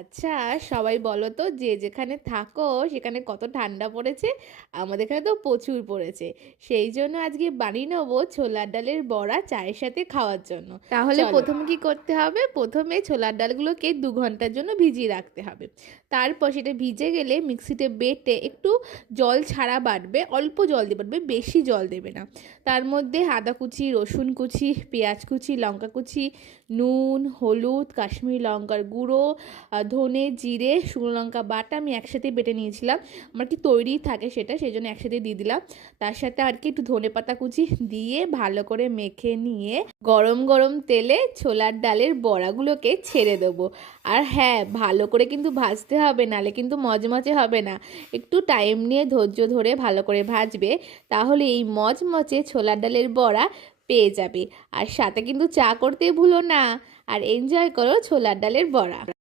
আচ্ছা, সবাই বলো তো যে যেখানে থাকো সেখানে কত ঠান্ডা পড়েছে। আমাদের এখানে তো প্রচুর পড়েছে। সেই জন্য আজকে বানিয়ে নেবো ছোলার ডালের বড়া চায়ের সাথে খাওয়ার জন্য। তাহলে চলো। প্রথমে কি করতে হবে? প্রথমে ছোলার ডালগুলোকে 2 ঘন্টার জন্য ভিজিয়ে রাখতে হবে। তারপর সেটা ভিজে গেলে মিক্সিতে বেটে একটু জল ছাড়া বাটবে, অল্প জল দিয়ে বাটবে, বেশি জল দেবে না। তার মধ্যে আদা কুচি, রসুন কুচি, পেঁয়াজ কুচি, লঙ্কা কুচি, নুন, হলুদ, কাশ্মীরি লঙ্কার গুঁড়ো, ধনে, জিরে, শুকনো লঙ্কা বাটা আমি একসাথে বেটে নিয়েছিলাম। আমার কি তৈরি থাকে সেটা, সেই জন্য একসাথে দিয়ে দিলাম। তার সাথে আর কি একটু ধনেপাতা কুচি দিয়ে ভালো করে মেখে নিয়ে গরম গরম তেলে ছোলার ডালের বড়াগুলোকে ছেড়ে দেবো। আর হ্যাঁ, ভালো করে কিন্তু ভাজতে হবে, নালে কিন্তু মচমচে হবে না। একটু টাইম নিয়ে ধৈর্য ধরে ভালো করে ভাজবে, তাহলে এই মচমচে ছোলার ডালের বড়া পেয়ে যাবে। আর সাথে কিন্তু চা করতে ভুলো না। আর এনজয় করো ছোলার ডালের বড়া।